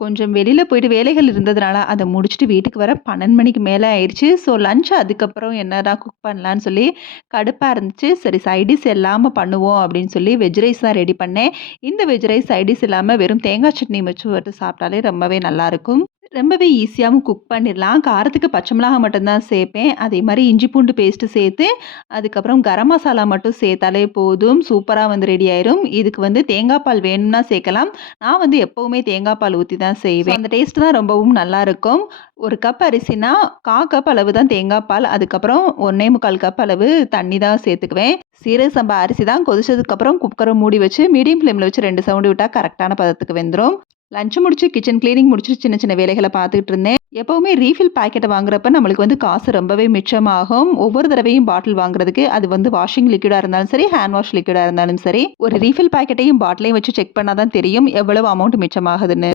கொஞ்சம் வெளியில போயிட்டு வேலைகள் இருந்ததுனால, அத முடிச்சுட்டு வீட்டுக்கு வர 12 மணிக்கு மேல ஆயிருச்சு. ஸோ லஞ்ச் அதுக்கப்புறம் என்னடா குக் பண்ணலான்னு சொல்லி கடுப்பா இருந்துச்சு. சரி சைட் டிஷ் இல்லாம பண்ணுவோம் அப்படின்னு சொல்லி வெஜ் ரைஸ் தான் ரெடி பண்ணேன். இந்த வெஜ் ரைஸ் சைட் டிஷ் இல்லாம வெறும் தேங்காய் சட்னி வச்சு மட்டும் சாப்பிட்டாலே ரொம்பவே நல்லாருக்கும். ரொம்பவே ஈஸியாவும் குக் பண்ணிடலாம். காரத்துக்கு பச்சை மிளகா மட்டும் தான் சேர்ப்பேன். அதே மாரி இஞ்சி பூண்டு பேஸ்ட்டு சேர்த்து, அதுக்கப்புறம் கரம் மசாலா மட்டும் சேர்த்தாலே போதும். சூப்பரா வந்து ரெடி ஆயிரும். இதுக்கு வந்து தேங்காய் பால் வேணும்னா சேர்க்கலாம். நான் வந்து எப்பவுமே தேங்காய் பால் ஊத்தி தான் செய்வேன். அந்த டேஸ்ட் தான் ரொம்பவும் நல்லாருக்கும். 1 கப் அரிசினா 1/4 கப் அளவு தான் தேங்காய் பால். அதுக்கப்புறம் 1 1/4 கப் அளவு தண்ணி தான் சேர்த்துக்குவேன். சீரக சம்பா அரிசி தான் கொதிச்சதுக்கப்புறம் குக்கர மூடி வச்சு மீடியம் ஃப்ளேம்ல வச்சு 2 சவுண்டு விட்டா கரெக்ட்டான பதத்துக்கு வெந்துரும். லஞ்ச் முடிச்சு கிச்சன் கிளீனிங் முடிச்சுட்டு சின்ன சின்ன வேலைகள பார்த்துட்டு இருந்தேன். எப்பவுமே ரீஃபில் பாக்கெட்ட வாங்குறப்ப நம்மளுக்கு வந்து காசு ரொம்பவே மிச்சமாகும். ஒவ்வொரு தடவையும் பாட்டில் வாங்குறதுக்கு அது வந்து வாஷிங் லிக்விடா இருந்தாலும் சரி, ஹேண்ட் வாஷ் லிக்விடா இருந்தாலும் சரி, ஒரு ரீஃபில் பாக்கெட்டையும் பாட்டிலையும் வச்சு செக் பண்ணா தான் தெரியும் எவ்வளவு அமௌண்ட் மிச்சமாகுதுன்னு.